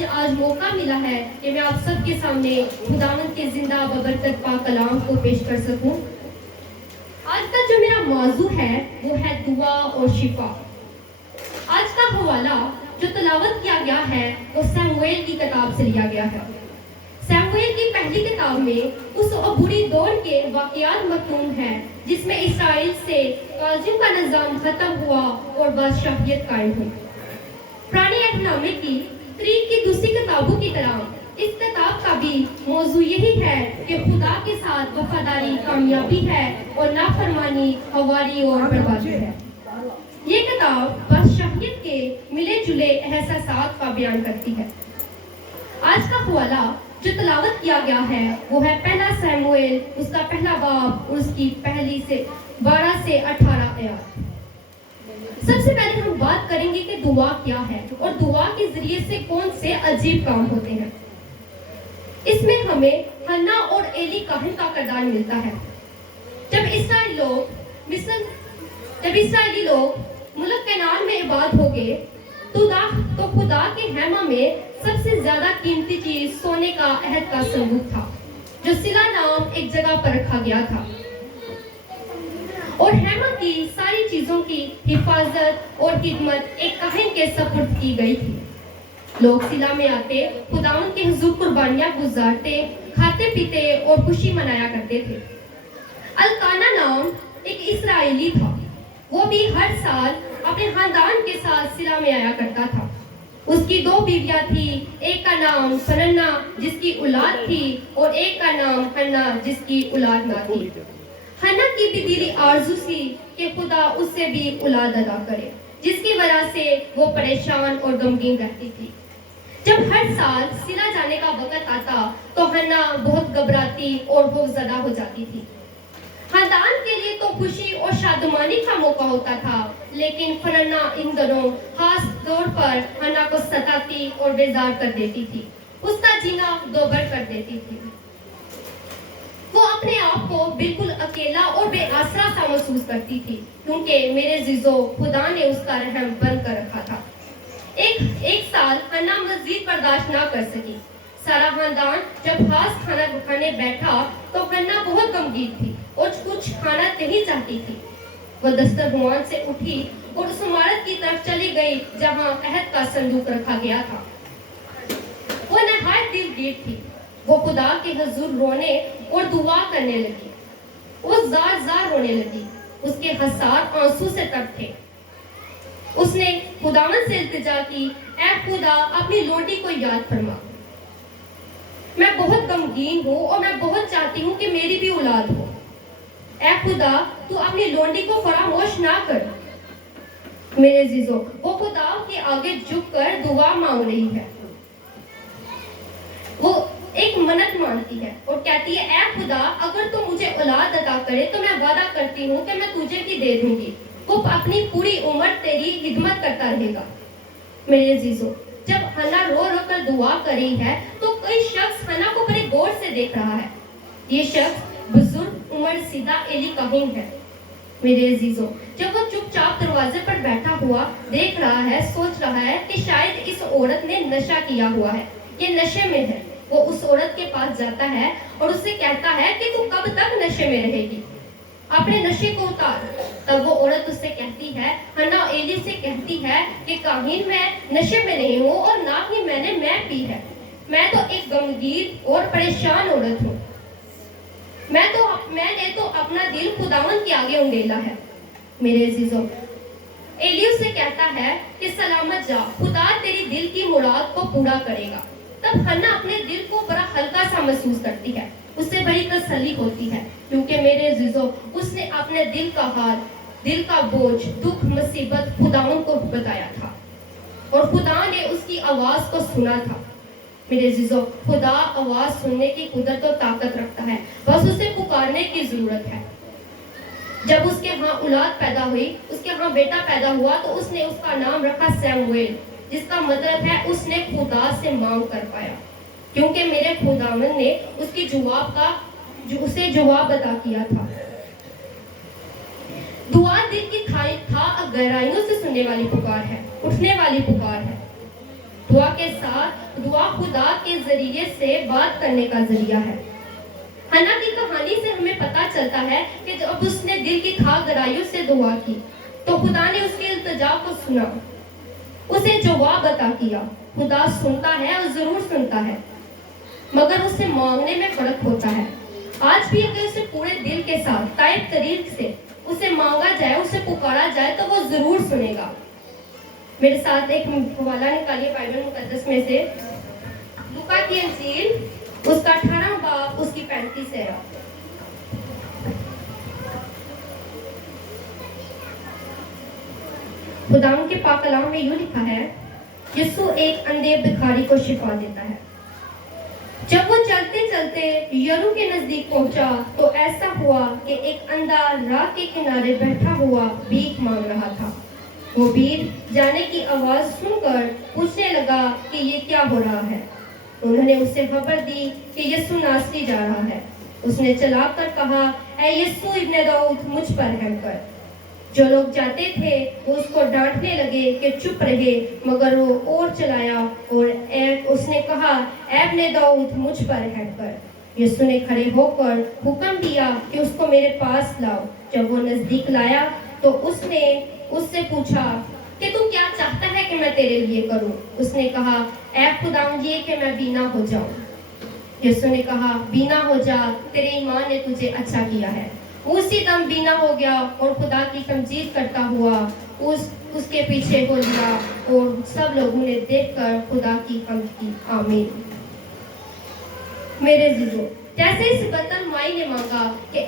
مجھے آج موقع ملا ہے کہ میں آپ سب کے سامنے خداوند کے زندہ ببرکت پاک کلام کو پیش کر سکوں۔ آج کا جو میرا موضوع ہے وہ ہے دعا اور شفا۔ آج کا حوالہ جو تلاوت کیا گیا ہے وہ سیموئیل کی کتاب سے لیا گیا ہے۔ سیموئیل کی پہلی کتاب میں اس عبوری دور کے واقعات مکتوب ہیں جس میں اسرائیل سے تعظیم کا نظام ختم ہوا اور بادشاہیت قائم ہوئی۔ پرانے عہد نامے کی تاریخ کی دوسری کتابوں کی طرح اس کتاب کا بھی موضوع یہی ہے کہ خدا کے ساتھ وفاداری کامیابی ہے اور نافرمانی ہواری اور بربادی ہے۔ یہ کتاب بادشاہیت کے ملے جلے احساسات کا بیان کرتی ہے۔ آج کا حوالہ جو تلاوت کیا گیا ہے وہ ہے پہلا سیموئیل اس کا پہلا باب اور اس کی پہلی سے 12 سے 18 آیات۔ سب سے پہلے ہم بات کریں گے کہ دعا کیا ہے اور دعا کے ذریعے سے کون سے عجیب کام ہوتے ہیں۔ اس میں ہمیں حنا اور ایلی کاہن کا کردار ملتا ہے۔ جب اسرائیلی لوگ ملک کنعان میں آباد ہو گئے تو خدا کے خیمہ میں سب سے زیادہ قیمتی چیز سونے کا عہد کا صندوق تھا جو سلا نام ایک جگہ پر رکھا گیا تھا، اور خیمہ کی ساری چیزوں کی حفاظت اور خدمت ایک کاہن کے سپرد کی گئی تھی۔ لوگ سلا میں آتے، خداوند کے حضور قربانیاں گزارتے، کھاتے پیتے اور خوشی منایا کرتے تھے۔ الکانا نام ایک اسرائیلی تھا، وہ بھی ہر سال اپنے خاندان کے ساتھ سلا میں آیا کرتا تھا۔ اس کی 2 بیویاں تھیں، ایک کا نام پننا جس کی اولاد تھی اور ایک کا نام حنا جس کی اولاد نہ تھی۔ حنا کی بھی دلی آرزو سی کہ خدا اس سے بھی اولاد عطا کرے، جس کی وجہ سے وہ پریشان اور غمگین رہتی تھی۔ جب ہر سال سلا جانے کا وقت آتا تو حنا بہت گھبراتی اور خوف زدہ ہو جاتی تھی۔ خاندان کے لیے تو خوشی اور شادمانی کا موقع ہوتا تھا، لیکن پننا ان دنوں خاص طور پر حنا کو ستاتی اور بیزار کر دیتی تھی، اس کا جینا دوبھر کر دیتی تھی۔ وہ اپنے آپ کو بالکل اکیلا اور بے آسرا سا محسوس کرتی تھی، کیونکہ میرے عزیزو خدا نے اس کا رحم بند کر رکھا تھا۔ ایک سال حنا مزید برداشت نہ کر سکی۔ سارا خاندان جب خاص کھانا کھانے بیٹھا تو حنا بہت غمگین تھی اور کچھ کھانا نہیں چاہتی تھی۔ وہ دسترخوان سے اٹھی اور اس عمارت کی طرف چلی گئی جہاں عہد کا صندوق رکھا گیا تھا۔ وہ نہایت دلگیر تھی۔ وہ خدا کے حضور رونے اور دعا کرنے لگی۔ وہ زار رونے لگی، اس کے حساس آنسو سے تر تھے۔ اس نے خداوند سے التجا کی، اے خدا اپنی لونڈی کو یاد فرما، میں بہت غمگین ہوں اور میں بہت چاہتی ہوں کہ میری بھی اولاد ہو۔ اے خدا تو اپنی لونڈی کو فراموش نہ کر۔ میرے عزیزو وہ خدا کے آگے جھک کر دعا مانگ رہی ہے۔ وہ ایک منت مانتی ہے اور کہتی ہے، اے خدا اگر تو مجھے اولاد عطا کرے تو میں وعدہ کرتی ہوں کہ میں تجھے بھی دے دوں گی، وہ اپنی پوری عمر تیری خدمت کرتا رہے گا۔ میرے عزیزو جب حنا رو کر دعا کر رہی ہے تو کوئی شخص حنا کو بڑے غور سے دیکھ رہا ہے۔ یہ شخص بزرگ عمر سیدھا ایلی کاہن ہے۔ میرے عزیزو جب وہ چپ چاپ دروازے پر بیٹھا ہوا دیکھ رہا ہے، سوچ رہا ہے کہ شاید اس عورت نے نشہ کیا ہوا ہے، یہ نشے میں ہے۔ وہ اس عورت کے پاس جاتا ہے اور اس سے کہتا ہے کہ تو کب تک نشے میں رہے گی، اپنے نشے کو اتار۔ تب وہ عورت اس سے کہتی ہے، حنا ایلی سے کہتی ہے کہ کاہن میں نشے میں نہیں ہوں اور نہ ہی میں نے پی ہے، میں تو ایک غمگین اور پریشان عورت ہوں، میں نے تو اپنا دل خداوند کے آگے انڈیلا ہے۔ میرے عزیزو ایلی اس سے کہتا ہے کہ سلامت جا، خدا تیری دل کی مراد کو پورا کرے گا۔ تب حنا اپنے دل کو بڑا ہلکا سا محسوس کرتی ہے، اس سے بڑی تسلی ہوتی ہے، کیونکہ میرے عزیزو اس نے اپنے دل کا حال، دل کا بوجھ، دکھ، مصیبت خداوند کو بتایا تھا اور خدا نے اس کی آواز کو سنا تھا۔ میرے عزیزو خدا آواز سننے کی قدرت و طاقت رکھتا ہے، بس اسے پکارنے کی ضرورت ہے۔ جب اس کے ہاں اولاد پیدا ہوئی، اس کے ہاں بیٹا پیدا ہوا تو اس نے اس کا نام رکھا سیموئیل، جس کا مطلب ہے اس نے خدا سے مانگ کر پایا، کیونکہ میرے خداوند نے اسے جواب عطا کیا تھا۔ دعا دل کی گہرائیوں سے سننے والی پکار ہے، اٹھنے والی پکار ہے۔ دعا کے ساتھ دعا خدا کے ذریعے سے بات کرنے کا ذریعہ ہے۔ حنا کی کہانی سے ہمیں پتہ چلتا ہے کہ جب اس نے دل کی کھا گرائیوں سے دعا کی تو خدا نے اس کی التجا کو سنا، اسے جواب عطا کیا۔ خدا سنتا ہے اور ضرور سنتا ہے، مگر اسے مانگنے میں فرق ہوتا ہے۔ آج بھی اگر اسے پورے دل کے ساتھ طیب طریق سے اسے مانگا جائے، اسے پکارا جائے تو وہ ضرور سنے گا۔ میرے ساتھ ایک حوالہ نکالیے بائبل مقدس میں سے، لوکا کی انجیل اس کا 18 باب اس کی 35 ہے۔ خداوند کے پاک کلام میں یوں لکھا ہے، یسوع ایک اندھے بھکاری کو شفا دیتا ہے۔ جب وہ چلتے چلتے یرو کے نزدیک پہنچا تو ایسا ہوا کہ ایک اندھا راہ کے کنارے بیٹھا ہوا بھیک مانگ رہا تھا۔ وہ بھیک جانے کی آواز سن کر پوچھنے لگا کہ یہ کیا ہو رہا ہے۔ انہوں نے اسے خبر دی کہ یسوع ناصری جا رہا ہے۔ اس نے چلا کر کہا، اے یسوع ابن داؤد، مجھ پر رحم کر۔ جو لوگ جاتے تھے وہ اس کو ڈانٹنے لگے کہ چپ رہے، مگر وہ اور چلایا اور اس نے کہا، اے ابن داؤد، مجھ پر رحم کر۔ یسوع نے کھڑے ہو کر حکم دیا کہ اس کو میرے پاس لاؤ۔ جب وہ نزدیک لایا تو اس نے اس سے پوچھا کہ تو کیا چاہتا ہے کہ میں تیرے لیے کروں؟ اس نے کہا، اے خداوند، یہ کہ میں بینا ہو جاؤں۔ یسوع نے کہا، بینا ہو جا، تیرے ایمان نے تجھے اچھا کیا ہے۔ اسی دم بینا ہو گیا اور خدا کی تمجید کرتا ہوا اس کے پیچھے ہو لیا، اور سب لوگوں نے دیکھ کر خدا کی حمد کی۔ آمین۔ میرے عزیزو، جیسے اس برتن مائی نے مانگا کہ